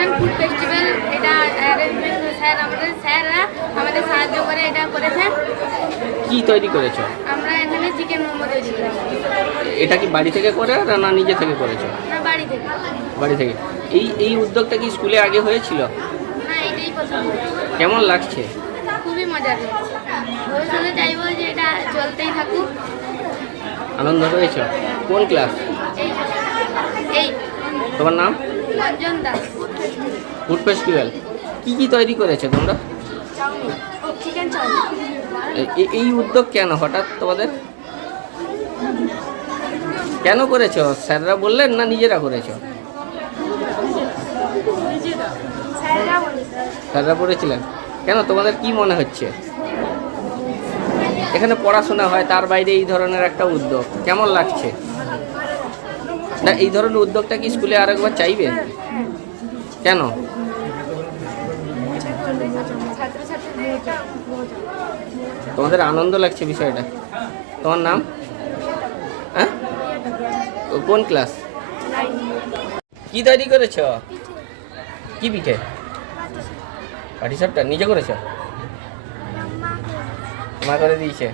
অনুষ্ঠান food festival এটা arrangement sir আমাদের স্যাররা আমাদের সাহায্য করে এটা করেছে। কি তৈরি করেছ? আমরা এখানে চিকেন মোমো তৈরি করেছি। এটা কি বাড়ি থেকে করে না নিজে থেকে করেছ? না বাড়ি থেকে। বাড়ি থেকে। এই এই উদ্যোগটা কি স্কুলে আগে হয়েছিল? না এটাই পছন্দ কেমন লাগছে? খুবই মজার লাগছে। ভবিষ্যতে চাইব যে এটা চলতেই থাকুক। আনন্দ হয়েছে? কোন ক্লাস? এই। তোমার নাম? ফুড ফেস্টিভ্যাল কি কি তৈরি করেছ তোমরা? এই উদ্যোগ কেন? হঠাৎ তোমাদের? কেন করেছ? স্যাররা বললেন না নিজেরা করেছ? স্যাররা পড়েছিলেন কেন? তোমাদের কি মনে হচ্ছে? এখানে পড়াশোনা হয় তার বাইরে এই ধরনের একটা উদ্যোগ। কেমন লাগছে? না, এই ধরনের উদ্যোগটা কি স্কুলে আরেকবার চাইবে? কেন? তোমাদের আনন্দ লাগছে বিষয়টা। তোমার নাম? হ্যাঁ? কোন ক্লাস? কি তৈরি করেছ? কি পিঠে? পাটি সাপটা নিজে করেছ? মা করে দিয়েছে।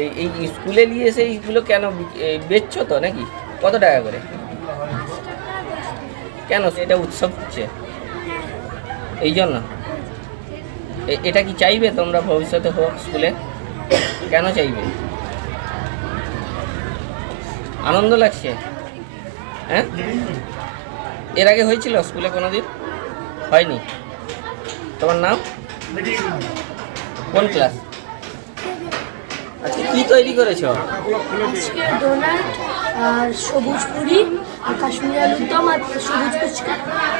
এই এই স্কুলে নিয়ে এসে এইগুলো কেন বেচছো তো নাকি? কত টাকা করে? কেন এটা উৎসব হচ্ছে? এই জন্য? এটা কি চাইবে তোমরা ভবিষ্যতে হোক স্কুলে? কেন চাইবে? আনন্দ লাগছে? হ্যাঁ? এর আগে হয়েছিল স্কুলে কোনো দিন হয়নি? তোমার নাম? কোন ক্লাস? আচ্ছা কি তৈরি করেছ? আজকে আর সবুজ পুরি আর কাশ্মীরি আলুর দম আর সবুজ ফুচকা।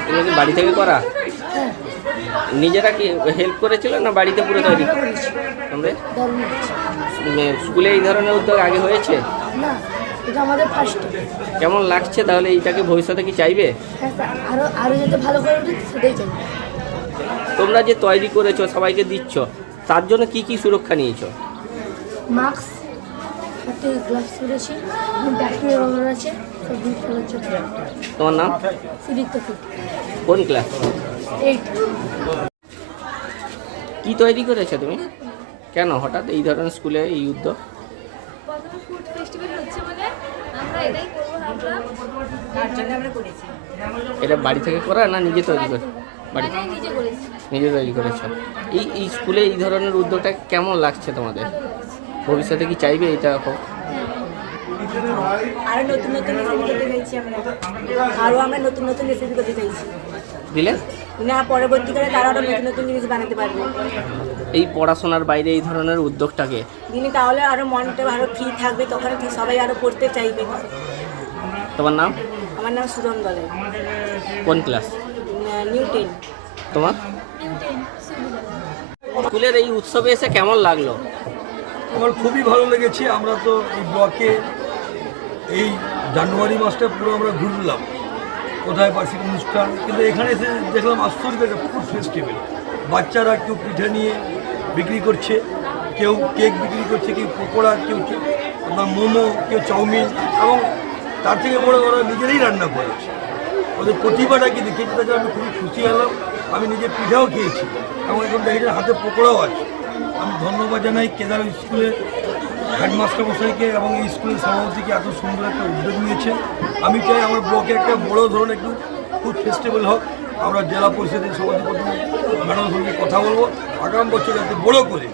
এগুলো কি বাড়ি থেকে করা? হ্যাঁ। নিজেরা কি হেল্প করেছিল না বাড়িতে পুরো তৈরি? তোমরা? স্কুলে এই ধরনের উদ্যোগ আগে হয়েছে? না এটা আমাদের ফার্স্ট কেমন লাগছে তাহলে এইটাকে ভবিষ্যতে কি চাইবে? হ্যাঁ আরও আরও যাতে ভালো করে উঠে সেটাই চাই। তোমরা যে তৈরি করেছ সবাইকে দিচ্ছ তার জন্য কি কি সুরক্ষা নিয়েছো? মাস্ক হাতে গ্লাভস পরেছি ব্যাটারি ব্যবহার আছে তোমার নাম? কোন ক্লাস এইট কি তৈরি করেছ তুমি? কেন হঠাৎ এই ধরনের স্কুলে এই উদ্যোগ? ফুড ফেস্টিভ্যাল হচ্ছে বলে আমরা এটাই তার জন্য আমরা করেছি। এটা বাড়ি থেকে করা না নিজে তৈরি করে? বাড়ি নিজে করেছি। নিজে তৈরি করেছ। এই এই স্কুলে এই ধরনের উদ্যোগটা কেমন লাগছে তোমাদের? ভবিষ্যতে কি চাইবে এটা হোক আরও নতুন নতুন রেসিপি করতে চাইছি আমরা। আরও আমরা নতুন নতুন রেসিপি করতে চাইছি। দিলে? না পরবর্তীকালে তারা আরও নতুন নতুন জিনিস বানাতে পারবে। এই পড়াশোনার বাইরে এই ধরনের উদ্যোগটাকে? দিনে তাহলে আরও মনটা আরও ফ্রি থাকবে তখন সবাই আরও পড়তে চাইবে? তোমার নাম? আমার নাম সুজন দলে কোন ক্লাস? নিউ টেন তোমার? স্কুলের এই উৎসবে এসে কেমন লাগল? আমার খুবই ভালো লেগেছে, আমরা তো এই ব্লকে এই জানুয়ারি মাসটা পুরো আমরা ঘুরলাম। কোথায় বার্ষিক অনুষ্ঠান, কিন্তু এখানে এসে দেখলাম আশ্চর্য একটা ফুড ফেস্টিভ্যাল বাচ্চারা কেউ পিঠে নিয়ে বিক্রি করছে, কেউ কেক বিক্রি করছে, কেউ পকোড়া, কেউ আপনার মোমো, কেউ চাউমিন, এবং তার থেকে বড় ওরা নিজেরাই রান্না করেছে ওদের প্রতিভাটাকে দেখেছি তাতে আমি খুবই খুশি হলাম। আমি নিজে পিঠাও খেয়েছি, এবং এখন দেখেছি হাতে পকোড়াও আছে। আমি ধন্যবাদ জানাই কেদার স্কুলের হেডমাস্টার মশাইকে এবং এই স্কুলের সভাপতিকে এত সুন্দর একটা উদ্যোগ নিয়েছে। আমি চাই আমার ব্লকে একটা বড় ধরনের একটু ফুড ফেস্টিভ্যাল হোক। আমরা জেলা পরিষদের সভাপতি ম্যাডামের সঙ্গে কথা বলব। আগাম বছর যাতে বড় করে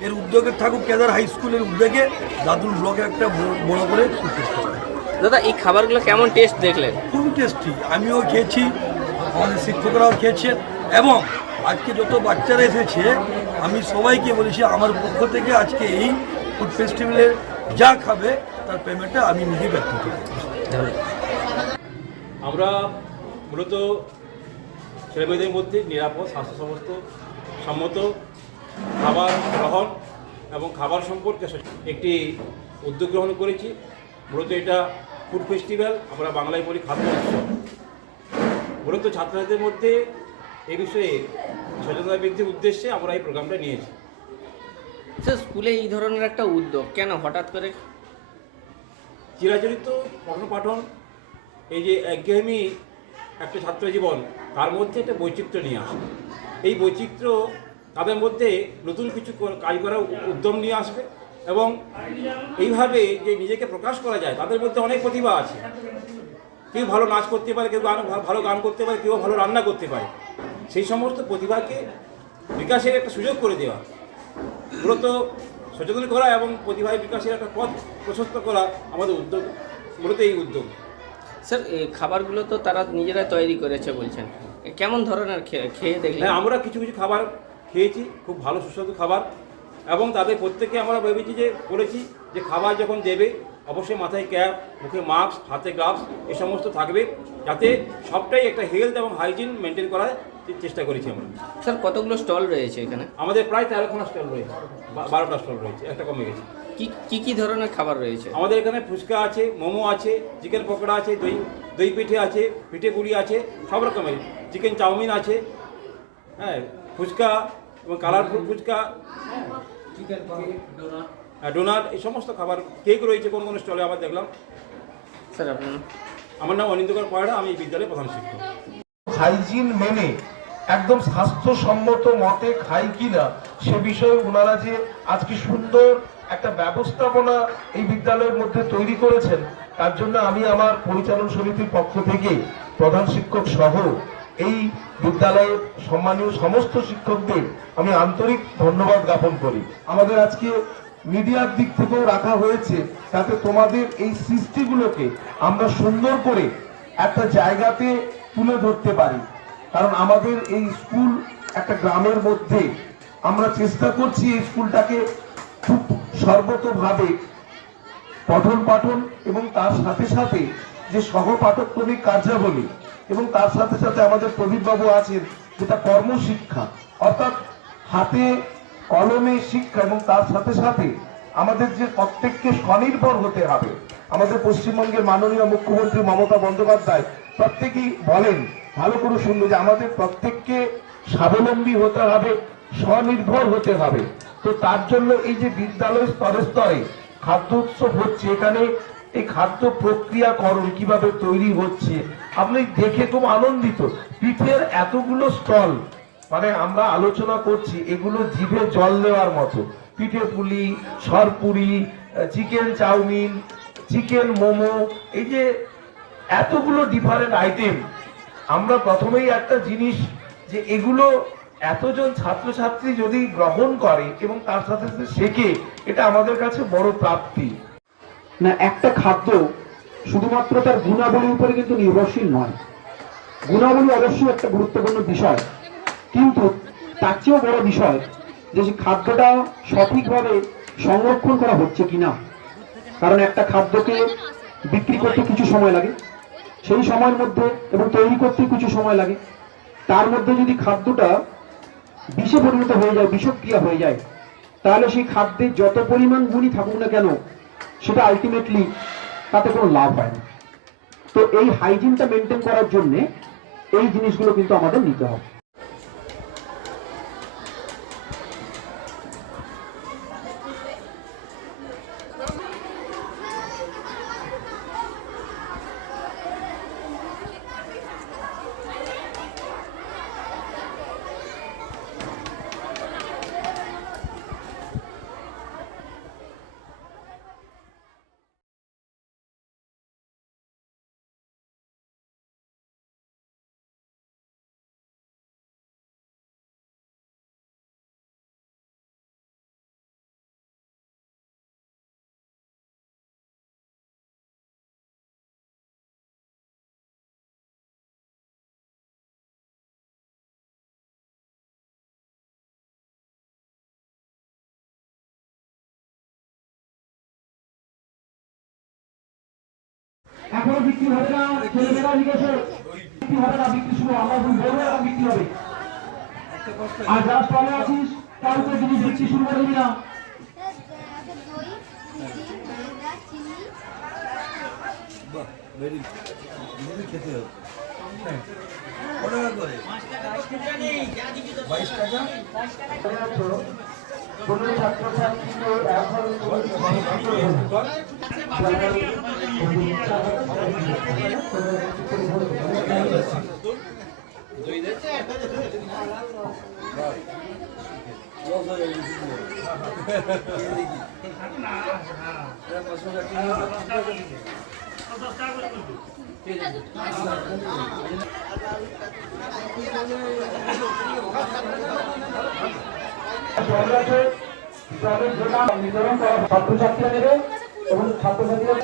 এর উদ্যোগে থাকুক কেদার হাই স্কুলের উদ্যোগে দাদুল ব্লকে একটা বড়- বড় করে ফুড ফেস্টিভ্যাল দাদা এই খাবারগুলো কেমন টেস্ট দেখলেন? খুবই টেস্টি আমিও খেয়েছি আমাদের শিক্ষকরাও খেয়েছেন এবং আজকে যত বাচ্চারা এসেছে, আমি সবাইকে বলেছি, আমার পক্ষ থেকে আজকে এই ফুড ফেস্টিভ্যালের যা খাবে, তার পেমেন্টটা আমি নিজে ব্যক্ত করব। আমরা মূলত ছেলেমেয়েদের মধ্যে নিরাপদ স্বাস্থ্য সমস্ত সম্মত খাবার গ্রহণ এবং খাবার সম্পর্কে একটি উদ্যোগ গ্রহণ করেছি। মূলত এটা ফুড ফেস্টিভ্যাল আমরা বাংলায় বলি খাদ্য উৎসব। মূলত ছাত্রছাত্রীদের মধ্যে এই বিষয়ে সচেতনতা বৃদ্ধির উদ্দেশ্যে আমরা এই প্রোগ্রামটা নিয়েছি। স্যার স্কুলে এই ধরনের একটা উদ্যোগ কেন হঠাৎ করে? চিরাচরিত পঠন পাঠন এই যে একঘেয়েমি একটা ছাত্র জীবন তার মধ্যে একটা বৈচিত্র্য নিয়ে আসে। এই বৈচিত্র্য তাদের মধ্যে নতুন কিছু কাজ করার উদ্যম নিয়ে আসবে এবং এইভাবে যে নিজেকে প্রকাশ করা যায় তাদের মধ্যে অনেক প্রতিভা আছে। কেউ ভালো নাচ করতে পারে কেউ গান ভালো গান করতে পারে কেউ ভালো রান্না করতে পারে। সেই সমস্ত প্রতিভাকে বিকাশের একটা সুযোগ করে দেওয়া। মূলত সচেতন করা এবং প্রতিভায় বিকাশের একটা পথ প্রশস্ত করা আমাদের উদ্যোগ মূলত এই উদ্যোগ। স্যার এই খাবারগুলো তো তারা নিজেরা তৈরি করেছে বলছেন। কেমন ধরনের খেয়ে দেখলেন? হ্যাঁ আমরা কিছু কিছু খাবার খেয়েছি খুব ভালো সুস্বাদু খাবার এবং তাদের প্রত্যেকে আমরা ভেবেছি যে বলেছি যে খাবার যখন দেবে অবশ্যই মাথায় ক্যাপ মুখে মাস্ক হাতে গ্লাভস এ সমস্ত থাকবে যাতে সবটাই একটা হেলথ এবং হাইজিন মেনটেন করার চে- চেষ্টা করেছি আমরা। স্যার কতগুলো স্টল রয়েছে এখানে? আমাদের প্রায় তেরোখানা স্টল রয়েছে বারোটা স্টল রয়েছে একটা কমে গেছে। কি কি কি ধরনের খাবার রয়েছে? আমাদের এখানে ফুচকা আছে মোমো আছে চিকেন পকোড়া আছে দই দই পিঠে আছে পিঠে পুরি আছে সব রকমের। চিকেন চাউমিন আছে হ্যাঁ ফুচকা এবং কালারফুল ফুচকা হ্যাঁ, ডোনাট এই সমস্ত খাবার কেক রয়েছে কোন কোন স্টলে আবার দেখলাম। স্যার আপনার আমার নাম অনিন্দকর পয়ড়া আমি এই বিদ্যালয়ের প্রধান শিক্ষক। হাইজিন মেনে একদম স্বাস্থ্যসম্মত মতে খাই কিনা সে বিষয়ে ওনারা যে আজকে সুন্দর একটা ব্যবস্থাপনা এই বিদ্যালয়ের মধ্যে তৈরি করেছেন, তার জন্য আমি আমার পরিচালন সমিতির পক্ষ থেকে প্রধান শিক্ষক সহ এই বিদ্যালয়ের সম্মানীয় সমস্ত শিক্ষকদের আমি আন্তরিক ধন্যবাদ জ্ঞাপন করি। আমাদের আজকে মিডিয়ার দিক থেকেও রাখা হয়েছে যাতে তোমাদের এই সৃষ্টিগুলোকে আমরা সুন্দর করে একটা জায়গাতে তুলে ধরতে পারি। কারণ আমাদের এই স্কুল একটা গ্রামের মধ্যে। আমরা চেষ্টা করছি এই স্কুলটাকে খুব সর্বতভাবে পঠন পাঠন এবং তার সাথে সাথে যে সহপাঠক্রমিক কার্যাবলী এবং তার সাথে সাথে আমাদের প্রদীপবাবু আছেন, যেটা কর্মশিক্ষা, অর্থাৎ হাতে কলমে শিক্ষা এবং তার সাথে সাথে আমাদের যে প্রত্যেককে স্বনির্ভর হতে হবে। আমাদের পশ্চিমবঙ্গের মাননীয় মুখ্যমন্ত্রী মমতা বন্দ্যোপাধ্যায় প্রত্যেকেই বলেন, ভালো করে শুনলো যে আমাদের প্রত্যেককে স্বাবলম্বী হতে হবে, স্বনির্ভর হতে হবে। তো তার জন্য এই যে বিদ্যালয় স্তরে স্তরে খাদ্য উৎসব হচ্ছে, এখানে এই খাদ্য প্রক্রিয়াকরণ কীভাবে তৈরি হচ্ছে, আপনি দেখে খুব আনন্দিত। পিঠের এতগুলো স্টল মানে আমরা আলোচনা করছি, এগুলো জিভে জল দেওয়ার মতো। পিঠে পুলি, সরপুরি চিকেন চাউমিন চিকেন, মোমো, এই যে এতগুলো ডিফারেন্ট আইটেম আমরা প্রথমেই একটা জিনিস যে এগুলো এতজন ছাত্রছাত্রী যদি গ্রহণ করে এবং তার সাথে সাথে শেখে, এটা আমাদের কাছে বড় প্রাপ্তি। না, একটা খাদ্য শুধুমাত্র তার গুণাবলীর উপরে কিন্তু নির্ভরশীল নয়। গুণাবলী অবশ্যই একটা গুরুত্বপূর্ণ বিষয়। কিন্তু তার চেয়েও বড় বিষয় যে খাদ্যটা সঠিকভাবে সংরক্ষণ করা হচ্ছে কিনা। কারণ একটা খাদ্যকে বিক্রি করতে কিছু সময় লাগে। সেই সময়ের মধ্যে এবং তৈরি করতে কিছু সময় লাগে। তার মধ্যে যদি খাদ্যটা বিষে পরিণত হয়ে যায়, বিষক্রিয়া হয়ে যায়, তাহলে সেই খাদ্যে যত পরিমাণ গুণই থাকুক না কেন, সেটা আলটিমেটলি তাতে কোনো লাভ হয় না। তো এই হাইজিনটা মেনটেন করার জন্যে এই জিনিসগুলো কিন্তু আমাদের নিতে হবে। এখনও বিক্রি হবে না ছেলেমেয়েরা জিজ্ঞেসে বিক্রি হবে না বিক্রি শুরু আমরা বলব এখন বিক্রি হবে আর যারা স্টলে আছিস কাউকে জিনিস বিক্রি শুরু করে দিবি না হ্যাঁ ছাত্রছাত্রীকে এখন ছাত্রছাত্রীরা নেবে এবং ছাত্রছাত্রীরা